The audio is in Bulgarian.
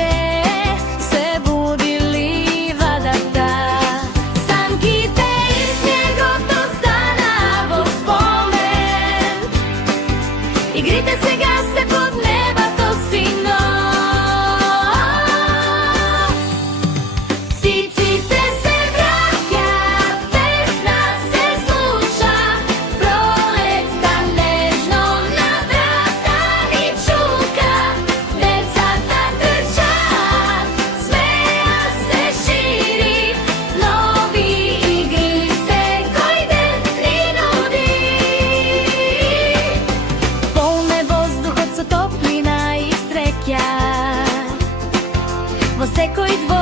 грее, се буди ливадата. Санките и снегот остана во спомен. Игрите сега се под небото сино. Птиците се враќаат, песна се слуша, пролетта нежно на врата ни чука. Децата трчаат, смеа се шири, нови игри секој ден ни нуди. Полн е воздухот со топлина и среќа, во секој двор